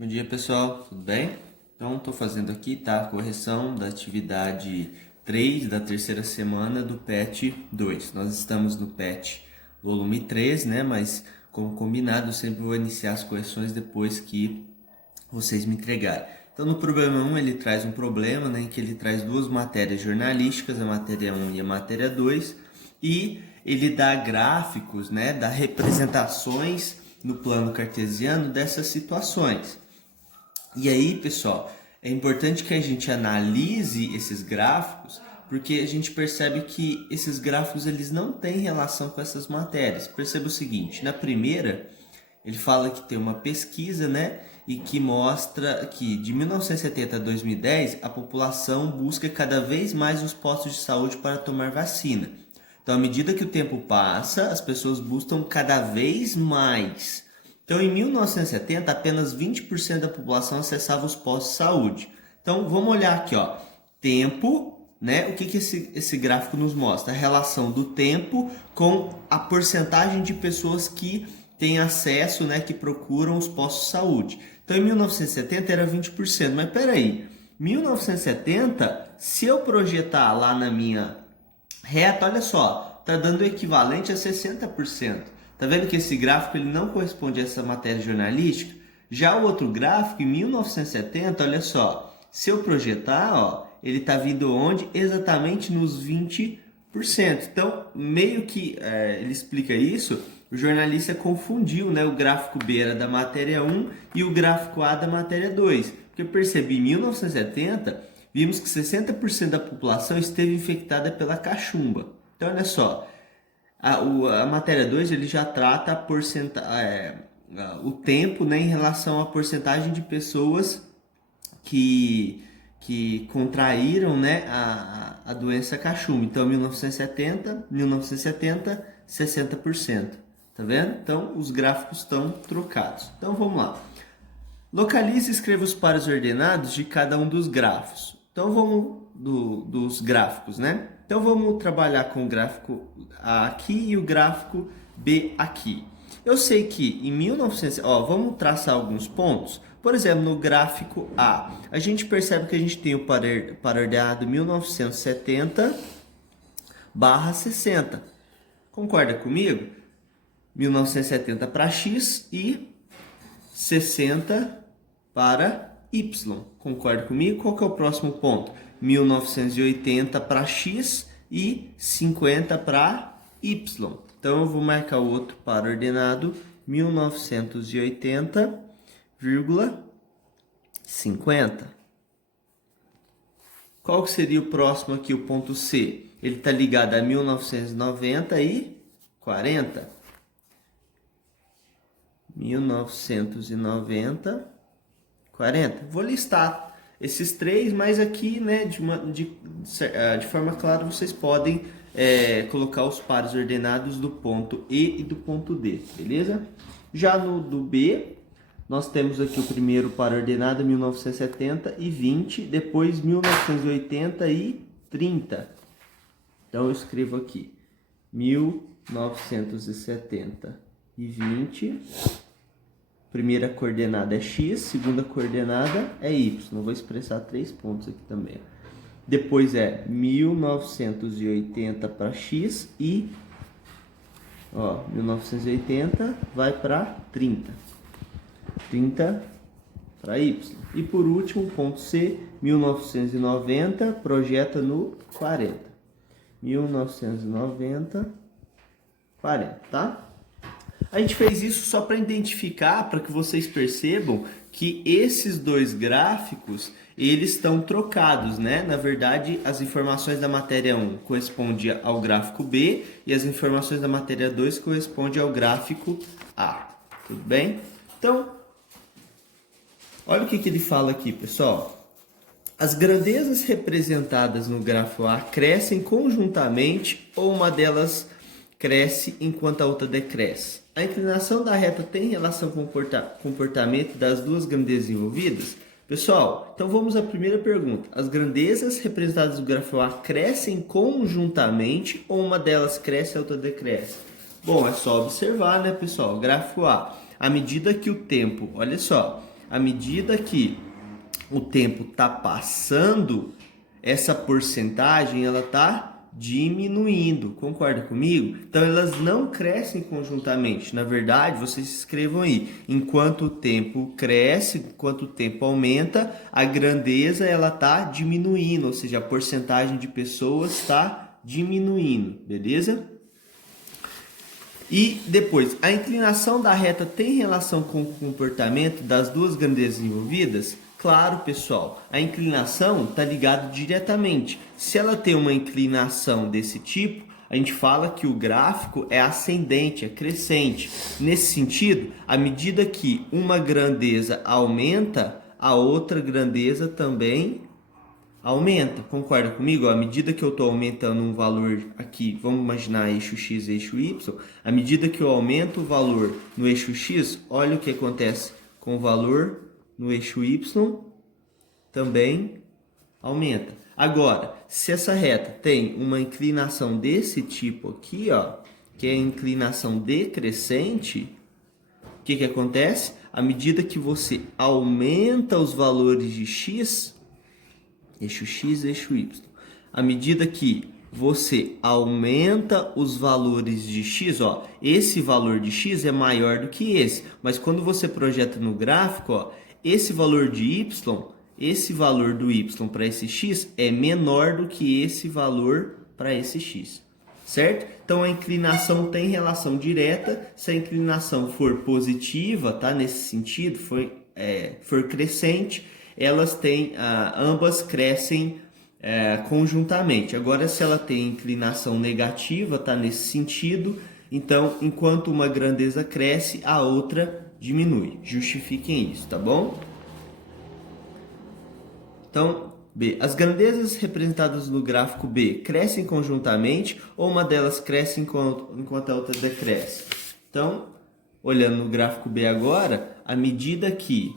Bom dia, pessoal, tudo bem? Então, estou fazendo aqui, tá, a correção da atividade 3 da terceira semana do PET 2. Nós estamos no PET volume 3, né, mas como combinado, eu sempre vou iniciar as correções depois que vocês me entregarem. Então, no problema 1, ele traz um problema, né, em que ele traz duas matérias jornalísticas, a matéria 1 e a matéria 2, e ele dá gráficos, né, dá representações no plano cartesiano dessas situações. E aí, pessoal, é importante que a gente analise esses gráficos, porque a gente percebe que esses gráficos eles não têm relação com essas matérias. Perceba o seguinte, na primeira, ele fala que tem uma pesquisa, né, e que mostra que de 1970 a 2010, a população busca cada vez mais os postos de saúde para tomar vacina. Então, à medida que o tempo passa, as pessoas buscam cada vez mais. Então, em 1970, apenas 20% da população acessava os postos de saúde. Então, vamos olhar aqui, ó. Tempo, né? O que esse gráfico nos mostra? A relação do tempo com a porcentagem de pessoas que têm acesso, né? Que procuram os postos de saúde. Então, em 1970 era 20%. Mas peraí, 1970, se eu projetar lá na minha reta, olha só, tá dando o equivalente a 60%. Tá vendo que esse gráfico ele não corresponde a essa matéria jornalística? Já o outro gráfico, em 1970, olha só, se eu projetar, ó, ele tá vindo onde? Exatamente nos 20%. Então, meio que ele explica isso, o jornalista confundiu, né? O gráfico B era da matéria 1 e o gráfico A da matéria 2. Porque eu percebi, em 1970, vimos que 60% da população esteve infectada pela cachumba. Então, olha só, a matéria 2 ele já trata o tempo, né, em relação à porcentagem de pessoas que contraíram, né, a doença cachumba. Então, 1970, 60%. Tá vendo? Então, os gráficos estão trocados. Então, vamos lá. Localize e escreva os pares ordenados de cada um dos grafos. Então, vamos dos gráficos, né? Então, vamos trabalhar com o gráfico A aqui e o gráfico B aqui. Eu sei que em 1900... vamos traçar alguns pontos. Por exemplo, no gráfico A, a gente percebe que a gente tem o par ordenado 1970/60. Concorda comigo? 1970 para X e 60 para Y. Concorda comigo? Qual que é o próximo ponto? 1980 para X e 50 para Y. Então, eu vou marcar o outro par ordenado 1980,50. Qual que seria o próximo aqui, o ponto C? Ele está ligado a 1990 e 40. 1990, 40. Vou listar esses três, mas aqui, né, de forma clara, vocês podem colocar os pares ordenados do ponto E e do ponto D, beleza? Já no do B, nós temos aqui o primeiro par ordenado 1970 e 20, depois 1980 e 30. Então eu escrevo aqui 1970 e 20. Primeira coordenada é X, segunda coordenada é Y. Eu vou expressar 3 pontos aqui também. Depois é 1980 para X e 1980 vai para 30. 30 para Y. E por último, ponto C, 1990, projeta no 40. 1990, 40, tá? A gente fez isso só para identificar, para que vocês percebam que esses dois gráficos, eles estão trocados, né? Na verdade, as informações da matéria 1 correspondem ao gráfico B e as informações da matéria 2 correspondem ao gráfico A. Tudo bem? Então, olha o que ele fala aqui, pessoal. As grandezas representadas no gráfico A crescem conjuntamente ou uma delas cresce enquanto a outra decresce. A inclinação da reta tem relação com o comportamento das duas grandezas envolvidas? Pessoal, então vamos à primeira pergunta. As grandezas representadas no gráfico A crescem conjuntamente ou uma delas cresce e a outra decresce? Bom, é só observar, né, pessoal? O gráfico A, à medida que o tempo, olha só, À medida que o tempo está passando, essa porcentagem ela está diminuindo, concorda comigo? Então elas não crescem conjuntamente. Na verdade, vocês escrevam aí, enquanto o tempo cresce, enquanto o tempo aumenta, a grandeza ela está diminuindo, ou seja, a porcentagem de pessoas está diminuindo, beleza? E depois, a inclinação da reta tem relação com o comportamento das duas grandezas envolvidas? Claro, pessoal, a inclinação está ligada diretamente. Se ela tem uma inclinação desse tipo, a gente fala que o gráfico é ascendente, é crescente. Nesse sentido, à medida que uma grandeza aumenta, a outra grandeza também aumenta. Concorda comigo? À medida que eu estou aumentando um valor aqui, vamos imaginar eixo X, eixo Y, à medida que eu aumento o valor no eixo X, olha o que acontece com o valor no eixo Y, também aumenta. Agora, se essa reta tem uma inclinação desse tipo aqui, ó, que é a inclinação decrescente, o que acontece? À medida que você aumenta os valores de X, eixo X, eixo Y, à medida que você aumenta os valores de X, ó, esse valor de X é maior do que esse, mas quando você projeta no gráfico, ó, esse valor de Y, esse valor do Y para esse X é menor do que esse valor para esse X, certo? Então a inclinação tem relação direta. Se a inclinação for positiva, tá? Nesse sentido, for crescente, elas têm, ambas crescem conjuntamente. Agora, se ela tem inclinação negativa, tá? Nesse sentido, então, enquanto uma grandeza cresce, a outra diminui. Justifiquem isso, tá bom? Então, B. As grandezas representadas no gráfico B crescem conjuntamente ou uma delas cresce enquanto a outra decresce? Então, olhando no gráfico B agora, à medida que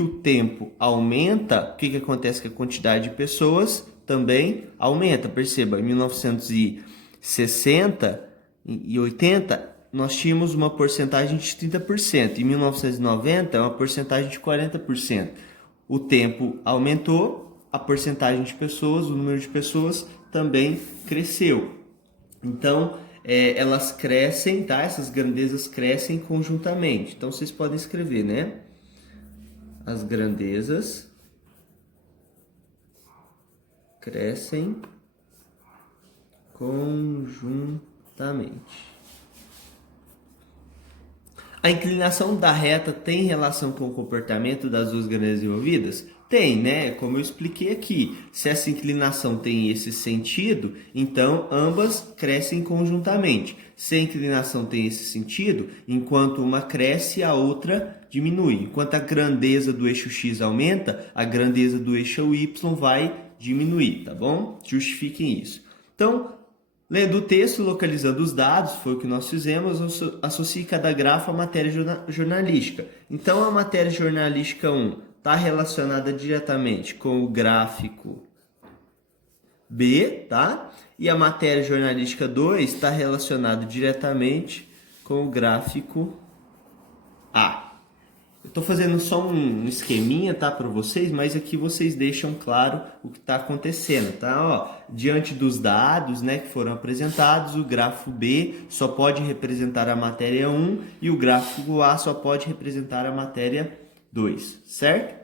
o tempo aumenta, o que acontece com a quantidade de pessoas? Também aumenta. Perceba, em 1960 e 80, nós tínhamos uma porcentagem de 30%. Em 1990, uma porcentagem de 40%. O tempo aumentou, a porcentagem de pessoas, o número de pessoas também cresceu. Então, elas crescem, tá? Essas grandezas crescem conjuntamente. Então, vocês podem escrever, né? As grandezas crescem conjuntamente. A inclinação da reta tem relação com o comportamento das duas grandezas envolvidas? Tem, né? Como eu expliquei aqui. Se essa inclinação tem esse sentido, então ambas crescem conjuntamente. Se a inclinação tem esse sentido, enquanto uma cresce, a outra diminui. Enquanto a grandeza do eixo X aumenta, a grandeza do eixo Y vai diminuir, tá bom? Justifiquem isso. Então, lendo o texto, localizando os dados, foi o que nós fizemos, associe cada grafo à matéria jornalística. Então, a matéria jornalística 1 está relacionada diretamente com o gráfico B, tá? E a matéria jornalística 2 está relacionada diretamente com o gráfico A. Eu estou fazendo só um esqueminha, tá, para vocês, mas aqui vocês deixam claro o que está acontecendo, tá? Ó, diante dos dados, né, que foram apresentados, o gráfico B só pode representar a matéria 1 e o gráfico A só pode representar a matéria 2, certo?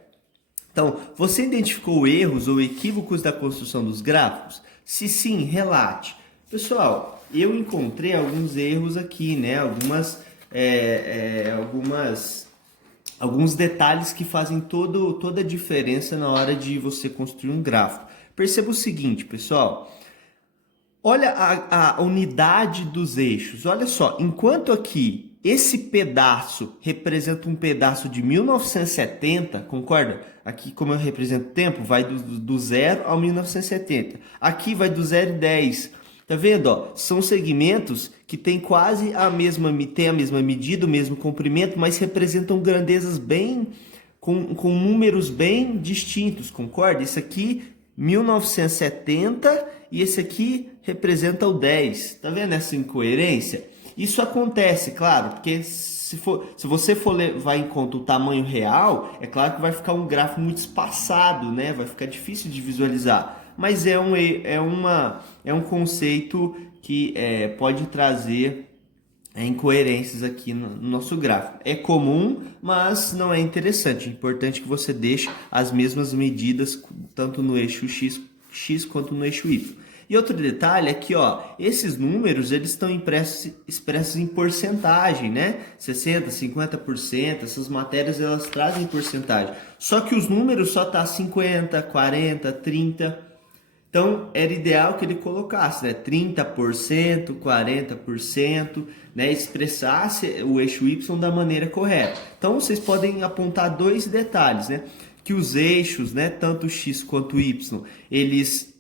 Então, você identificou erros ou equívocos da construção dos gráficos? Se sim, relate. Pessoal, eu encontrei alguns erros aqui, né? Alguns detalhes que fazem toda a diferença na hora de você construir um gráfico. Perceba o seguinte, pessoal. Olha a unidade dos eixos. Olha só, enquanto aqui esse pedaço representa um pedaço de 1970, concorda? Aqui, como eu represento o tempo, vai do 0 ao 1970. Aqui vai do 0 e 10. Tá vendo? Ó? São segmentos que têm quase a mesma medida, o mesmo comprimento, mas representam grandezas com números bem distintos, concorda? Esse aqui, 1970, e esse aqui representa o 10. Tá vendo essa incoerência? Isso acontece, claro, porque Se você for levar em conta o tamanho real, é claro que vai ficar um gráfico muito espaçado, né? Vai ficar difícil de visualizar. Mas é um conceito que pode trazer incoerências aqui no nosso gráfico. É comum, mas não é interessante. É importante que você deixe as mesmas medidas tanto no eixo X quanto no eixo Y. E outro detalhe é que, ó, esses números eles estão expressos em porcentagem, né? 60%, 50%, essas matérias elas trazem porcentagem. Só que os números só tá 50, 40, 30. Então, era ideal que ele colocasse, né, 30%, 40%, né, expressasse o eixo Y da maneira correta. Então, vocês podem apontar dois detalhes, né, que os eixos, né, tanto X quanto Y, eles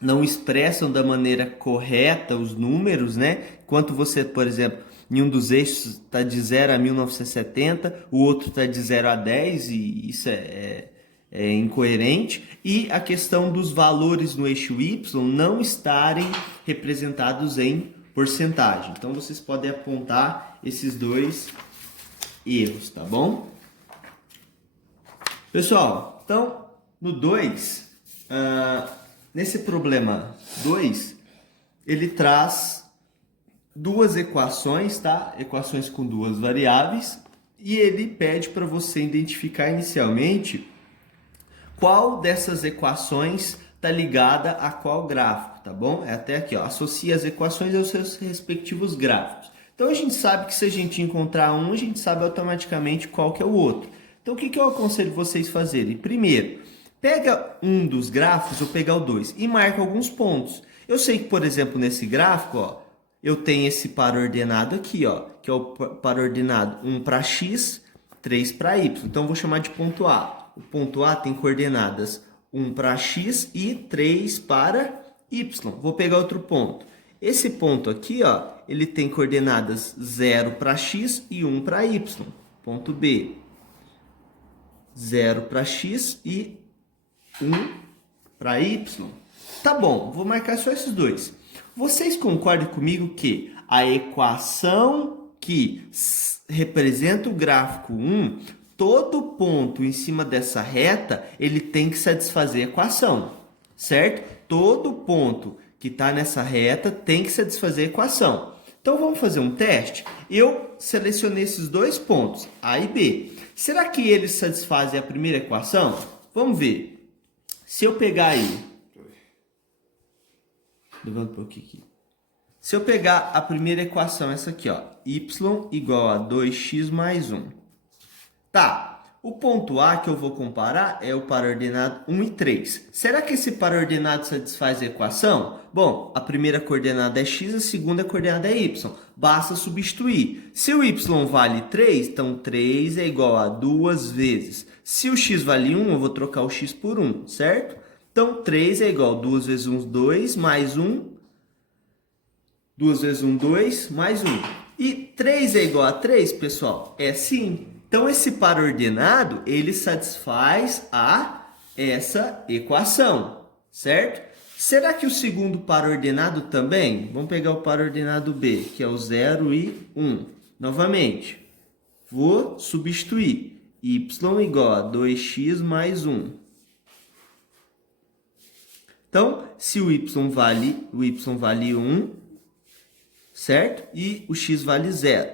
não expressam da maneira correta os números, né, enquanto você, por exemplo, em um dos eixos está de 0 a 1970, o outro está de 0 a 10, e isso é incoerente, e a questão dos valores no eixo Y não estarem representados em porcentagem. Então, vocês podem apontar esses dois erros, tá bom? Pessoal, então, no 2, nesse problema 2, ele traz duas equações, tá? Equações com duas variáveis, e ele pede para você identificar inicialmente qual dessas equações está ligada a qual gráfico, tá bom? É até aqui, ó, associa as equações aos seus respectivos gráficos. Então, a gente sabe que se a gente encontrar um, a gente sabe automaticamente qual que é o outro. Então, o que eu aconselho vocês fazerem? Primeiro, pega um dos gráficos, ou pegar o 2, e marca alguns pontos. Eu sei que, por exemplo, nesse gráfico, ó, eu tenho esse par ordenado aqui, ó, que é o par ordenado 1 para x, 3 para y. Então, eu vou chamar de ponto A. O ponto A tem coordenadas 1 para x e 3 para y. Vou pegar outro ponto. Esse ponto aqui, ó, ele tem coordenadas 0 para x e 1 para y. Ponto B. 0 para x e 1 para y. Tá bom, vou marcar só esses dois. Vocês concordam comigo que a equação que representa o gráfico 1, todo ponto em cima dessa reta, ele tem que satisfazer a equação, certo? Todo ponto que está nessa reta tem que satisfazer a equação. Então, vamos fazer um teste? Eu selecionei esses dois pontos, A e B. Será que eles satisfazem a primeira equação? Vamos ver. Se eu pegar aí... Levanta um pouquinho aqui. Se eu pegar a primeira equação, essa aqui, ó, y igual a 2x mais 1. Tá, o ponto A que eu vou comparar é o par ordenado 1 e 3. Será que esse par ordenado satisfaz a equação? Bom, a primeira coordenada é x, a segunda coordenada é y. Basta substituir. Se o y vale 3, então 3 é igual a 2 vezes. Se o x vale 1, eu vou trocar o x por 1, certo? Então, 3 é igual a 2 vezes 1, 2, mais 1. 2 vezes 1, 2, mais 1. E 3 é igual a 3, pessoal? É sim. Então, esse par ordenado, ele satisfaz essa equação, certo? Será que o segundo par ordenado também? Vamos pegar o par ordenado B, que é o 0 e 1. Novamente, vou substituir. Y igual a 2x mais 1. Então, se o y vale 1, certo? E o x vale 0.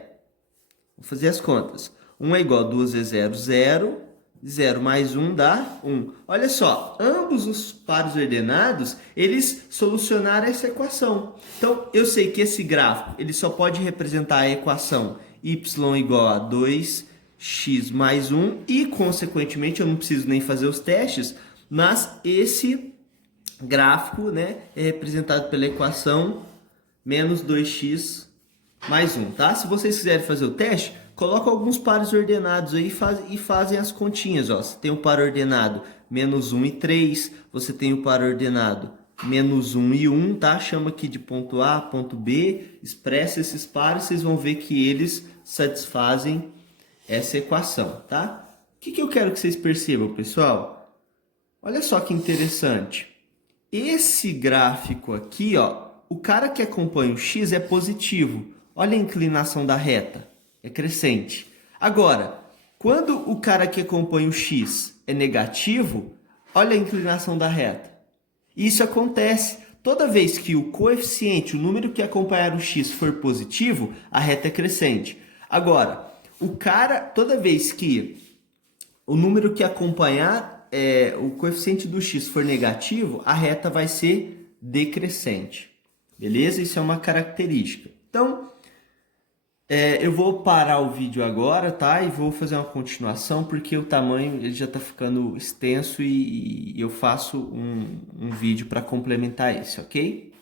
Vou fazer as contas. 1 é igual a 2 vezes 0, 0. 0 mais 1 dá 1. Olha só, ambos os pares ordenados, eles solucionaram essa equação. Então, eu sei que esse gráfico ele só pode representar a equação y igual a 2x mais 1 e, consequentemente, eu não preciso nem fazer os testes, mas esse gráfico, né, é representado pela equação menos 2x mais 1, tá? Se vocês quiserem fazer o teste, coloca alguns pares ordenados aí e fazem as continhas, ó. Você tem o par ordenado menos 1 e 3, você tem o par ordenado menos 1 e 1, tá? Chama aqui de ponto A, ponto B, expressa esses pares, vocês vão ver que eles satisfazem essa equação, tá? O que eu quero que vocês percebam, pessoal? Olha só que interessante. Esse gráfico aqui, ó, o cara que acompanha o x é positivo. Olha a inclinação da reta. é crescente. Agora, quando o cara que acompanha o x é negativo, olha a inclinação da reta. Isso acontece toda vez que o coeficiente, o número que acompanhar o x for positivo, a reta é crescente. Agora, toda vez que o número que acompanhar o coeficiente do x for negativo, a reta vai ser decrescente. Beleza? Isso é uma característica. Então, eu vou parar o vídeo agora, tá? E vou fazer uma continuação, porque o tamanho ele já está ficando extenso e eu faço um vídeo para complementar esse, ok?